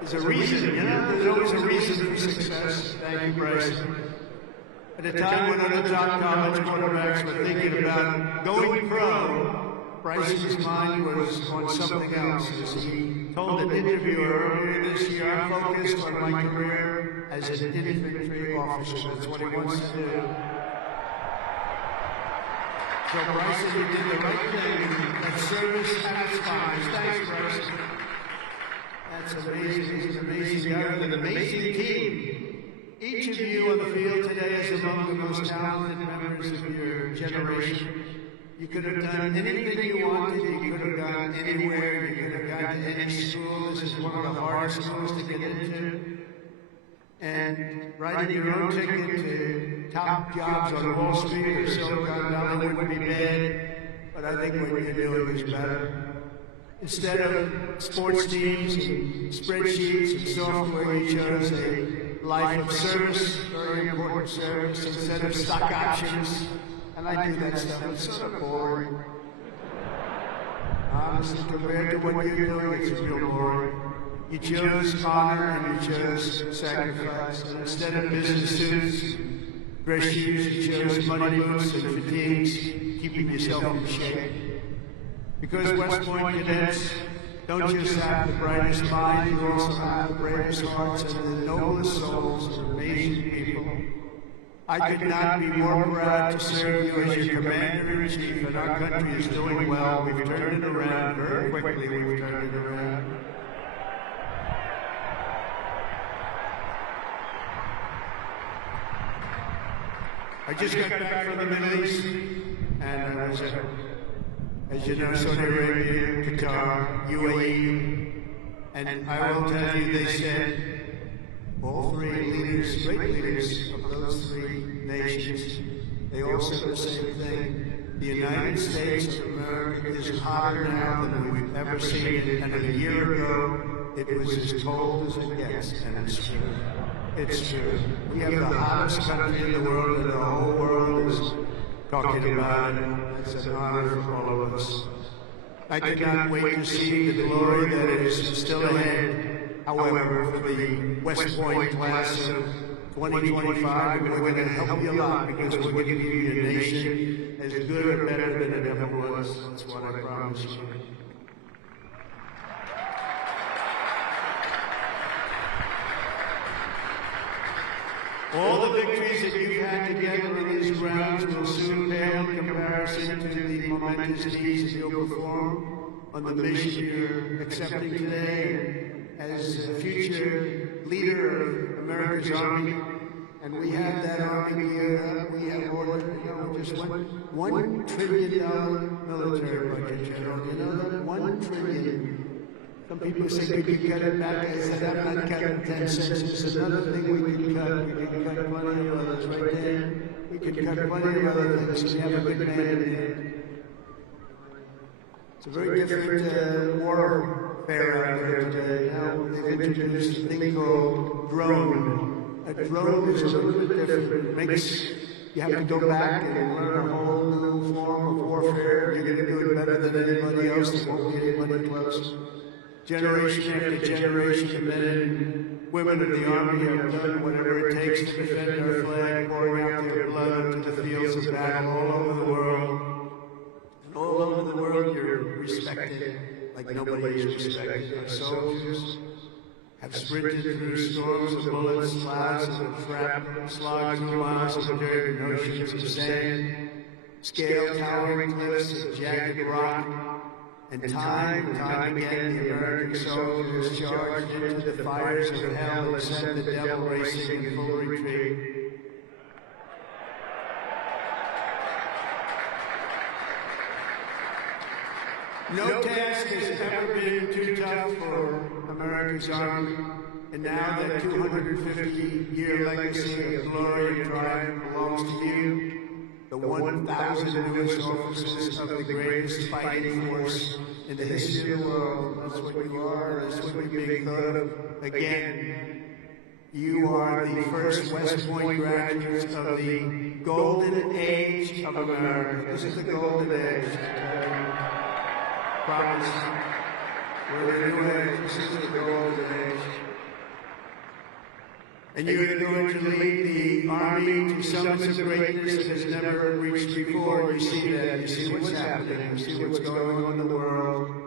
There's a reason, you know? There's always a reason for success. Thank you, Bryson. At a time when other top college quarterbacks were thinking about going pro, Bryson's mind was on something else. As he told an interviewer earlier this year, I'm focused on my career as an infantry officer. That's what he wants to do. So Bryson, you did the right thing. That service at its finest. Thanks, Bryson. That's amazing. He's an amazing guy with an amazing team. Each of you on the field today is among the most talented members of your generation. You could have done anything you wanted. You could have gone anywhere. You could have gone to any school. This is one of the hardest schools to get into. And writing your own ticket to top jobs on Wall Street or Silicon Valley wouldn't be bad. But I think what you're doing is better. Instead of sports teams and spreadsheets and software, you chose a life of service, very important service, instead of stock options. And I do that stuff. It's sort of boring. Honestly, compared to what you're doing, it's real boring. You chose honor and you chose sacrifice. And instead of business suits, dress shoes, you chose money boots and fatigues, keeping yourself in shape. Because West Point cadets don't just have the brightest minds, you also have the bravest hearts and the noblest souls of amazing people. I could not be more proud to serve you as your commander-in-chief, and our country is doing well. We've turned it around very quickly. We've turned it around. I just got back from the Middle East, and I was at, as you know, Saudi Arabia, Qatar, UAE, and I will tell you, they said, all three leaders, great leaders of those three nations, they all said the same thing. The United States of America is hotter now than we've ever seen it, and a year ago, it was as cold as it gets, and it's true. It's true. We have the hottest country in the world, and the whole world is talking about it. It's an honor for all of us. I cannot wait to see the glory that is still ahead. However, for the West Point class of 2025, we're going to help you a lot because we're going to give you a nation as good or better than it ever was. That's what I promise you. All the victories that you've had together in these grounds will soon pale in comparison to the momentous deeds that you'll perform on the mission you're accepting today as a future leader of America's Army. And we have that Army geared up. We have ordered, just $1 trillion military budget, General. You know that? $1 trillion. Some people say, could you cut it back? I said, I'm not cutting 10 cents. It's another thing we can cut. We can cut plenty of others, right, Dan? We can cut plenty of other things. We have a good man in there. It's a very different warfare out there today. Now they've introduced a thing called drone. A drone is a little bit different. It makes you have to go back and learn a whole new form of warfare. You're going to do it better than anybody else. There won't be anybody close. Generation after generation of men and women of the Army have done whatever it takes to defend our flag, pouring out their blood into the fields of battle all over the world. And all over the world, you're respected like nobody is respected. Our soldiers have sprinted through storms of bullets, clouds of shrapnel, slogged through miles of dirt and oceans of sand, scaled towering cliffs of jagged rock. And time and time again, the American soldiers charged into the fires of hell and sent the devil racing in full retreat. No task has ever been too tough for America's Army, and now that 250-year legacy of glory and triumph belongs to you. The 1,000 newest officers of the greatest fighting force in the history of the world. That's what you are. That's what you're being thought of. Again, you are the first West Point graduates of the golden age of America. This is the golden age. Promise. We're the new age. This is the golden age. And you're going to lead the Army to summits of greatness it has never reached before. You see that. You see what's happening. You see what's going on in the world.